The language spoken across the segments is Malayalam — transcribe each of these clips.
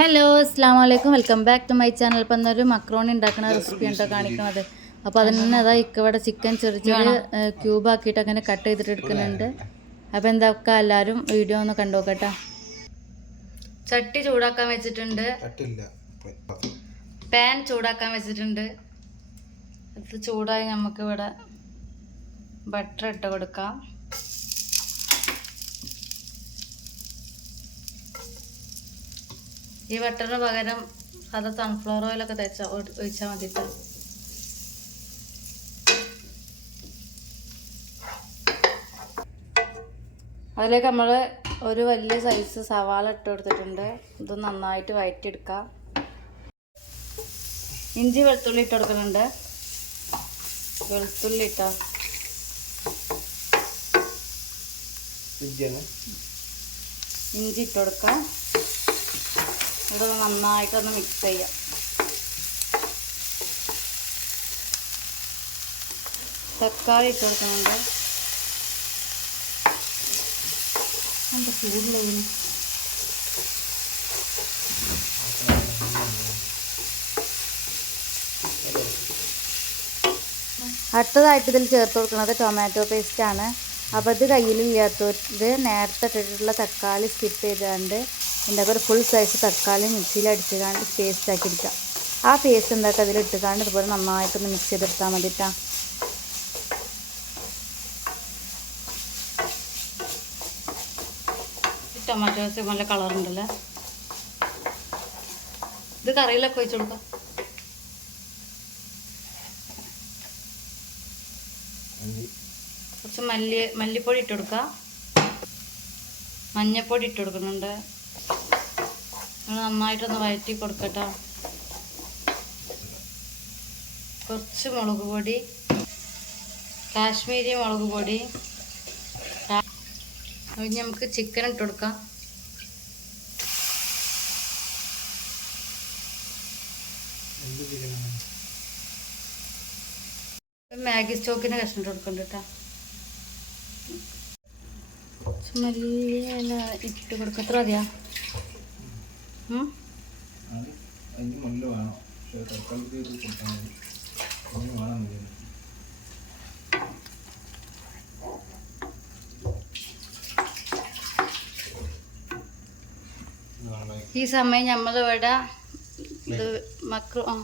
ഹലോ അസ്സാം വലൈക്കും welcome back to my channel ഇപ്പം എന്നൊരു മക്രോണി ഉണ്ടാക്കുന്ന റെസിപ്പി ഉണ്ടോ കാണിക്കുന്നത്? അപ്പോൾ അതിന് അതാ ഇക്ക ഇവിടെ ചിക്കൻ ചെറിയ ചെറിയ ക്യൂബ് ആക്കിയിട്ട് അങ്ങനെ കട്ട് ചെയ്തിട്ട് എടുക്കുന്നുണ്ട്. അപ്പോൾ എന്തൊക്കെ എല്ലാവരും വീഡിയോ ഒന്ന് കണ്ടോക്കട്ടോ ചട്ടി ചൂടാക്കാൻ വെച്ചിട്ടുണ്ട്. പാൻ ചൂടാക്കാൻ വെച്ചിട്ടുണ്ട്. അത് ചൂടായി നമുക്കിവിടെ ബട്ടർ ഇട്ട് കൊടുക്കാം. ഈ ബട്ടറിന് പകരം സാധാ സൺഫ്ലവർ ഓയിലൊക്കെ തേച്ച ഒഴിച്ചാൽ മതിട്ട്. അതിലേക്ക് നമ്മൾ ഒരു വലിയ സൈസ് സവാള ഇട്ട് കൊടുത്തിട്ടുണ്ട്. ഇത് നന്നായിട്ട് വഴറ്റിയെടുക്കാം ഇഞ്ചി വെളുത്തുള്ളി ഇട്ട് കൊടുക്കുന്നുണ്ട്. വെളുത്തുള്ളി ഇട്ടോ? ഇഞ്ചി ഇട്ട് കൊടുക്കാം. ഇത് നന്നായിട്ടൊന്ന് മിക്സ് ചെയ്യാം. തക്കാളി ഇട്ട് കൊടുക്കുന്നുണ്ട്. എന്താ ചൂടുള്ള ഇതിന് അടുത്തതായിട്ട് ഇതിൽ ചേർത്ത് കൊടുക്കുന്നത് ടൊമാറ്റോ പേസ്റ്റാണ് ആണ്. അപ്പോൾ ഇത് കയ്യിലില്ലാത്തത് നേരത്തെ ഇട്ടിട്ടുള്ള തക്കാളി സ്കിപ്പ് ചെയ്തുകൊണ്ട് ഇതിന്റെ ഒരു ഫുൾ സൈസ് തക്കാളി മിക്സിയിൽ അടിച്ചുകൊണ്ട് പേസ്റ്റ് ആക്കി എടുക്കാം ആ പേസ്റ്റ് എന്താക്കുക അതിൽ ഇട്ടുകൊണ്ട് ഇതുപോലെ നന്നായിട്ടൊന്ന് മിക്സ് ചെയ്തെടുത്താൽ മതി കേട്ടോ ടൊമാറ്റോസ് നല്ല കളറുണ്ടല്ലേ ഇത് കറിയിലൊക്കെ ഒഴിച്ചു കൊടുക്കാം. കുറച്ച് മല്ലി മല്ലിപ്പൊടി ഇട്ട് കൊടുക്കുക മഞ്ഞപ്പൊടി ഇട്ട് കൊടുക്കുന്നുണ്ട്. നിങ്ങൾ നന്നായിട്ടൊന്ന് വഴറ്റി കൊടുക്കട്ടോ. കുറച്ച് മുളക് പൊടി കാശ്മീരി മുളക് പൊടി നമുക്ക് ചിക്കൻ ഇട്ട് കൊടുക്കാം. മാഗി സ്റ്റോക്കിന് കഷ്ണം ഇട്ട് കൊടുക്കണ്ട കേട്ടോ. മല്ലിയില ഇട്ട് കൊടുക്കത്ര മതിയാ. ഈ സമയം നമ്മളിവിടെ ഇത് മക്ക ആ.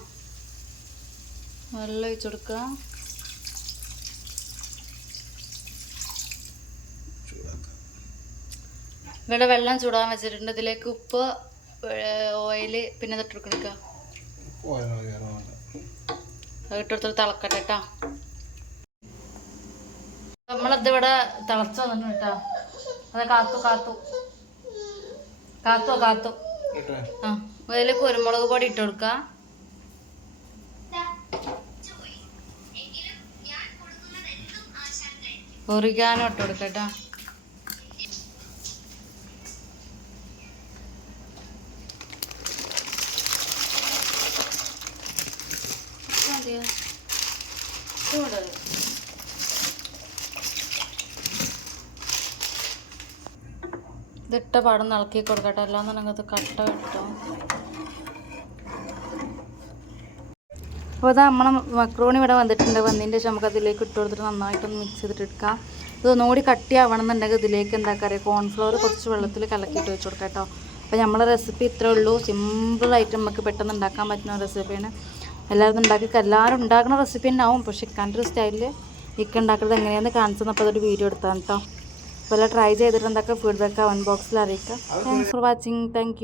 വെള്ളം ഒഴിച്ച് കൊടുക്കുക. ഇവിടെ വെള്ളം ചൂടാൻ വെച്ചിട്ടുണ്ട്. ഇതിലേക്ക് ഉപ്പ് ഓയിൽ പിന്നെ ഇതിട്ട് കൊടുക്കുക ഇട്ടെടുത്തിട്ട് തിളക്കട്ടെ കേട്ടോ നമ്മളത് ഇവിടെ തിളച്ച് വന്നിട്ടുണ്ട് കേട്ടോ അത് കാത്തു കാത്തു. കാത്തോ കാത്തു. ആ അതിൽ കുരുമുളക് പൊടി ഇട്ട് കൊടുക്കുക ഒറിഗാനോ ഇട്ട് കൊടുക്കട്ടോ ഇതിട്ട പാടം ഇളക്കി കൊടുക്കട്ടെ. അല്ലാന്നുണ്ടെങ്കിൽ അത് കട്ട കിട്ടും. അപ്പോൾ അത് നമ്മളെ മക്രോണി ഇവിടെ വന്നിട്ടുണ്ട്. വന്നതിന്റെ ശേഷം നമുക്ക് അതിലേക്ക് ഇട്ട് കൊടുത്തിട്ട് നന്നായിട്ടൊന്ന് മിക്സ് ചെയ്തിട്ട് എടുക്കാം. ഇത് ഒന്നുകൂടി കട്ടിയാവണം എന്നുണ്ടെങ്കിൽ ഇതിലേക്ക് എന്താ പറയുക കോൺഫ്ലവർ കുറച്ച് വെള്ളത്തിൽ കലക്കിയിട്ട് വെച്ച് കൊടുക്കാം കേട്ടോ. അപ്പോൾ നമ്മളെ റെസിപ്പി ഇത്രേ ഉള്ളൂ. സിമ്പിളായിട്ട് നമുക്ക് പെട്ടെന്ന് ഉണ്ടാക്കാൻ പറ്റുന്ന റെസിപ്പിയാണ് എല്ലാവരും ഉണ്ടാക്കി എല്ലാവരും ഉണ്ടാക്കുന്ന റെസിപ്പി തന്നെ ആവും. പക്ഷേ ഇക്കാന്റെ ഒരു സ്റ്റൈലിൽ ഇക്ക ഉണ്ടാക്കുന്നത് എങ്ങനെയാണെന്ന് കാണിച്ചു തന്നപ്പോൾ അതൊരു വീഡിയോ എടുത്താണ് കേട്ടോ. അപ്പോൾ ട്രൈ ചെയ്തിട്ട് എന്തൊക്കെ ഫീഡ്ബാക്ക് കമന്റ് ബോക്സിൽ അറിയിക്കാം. Thanks for watching thank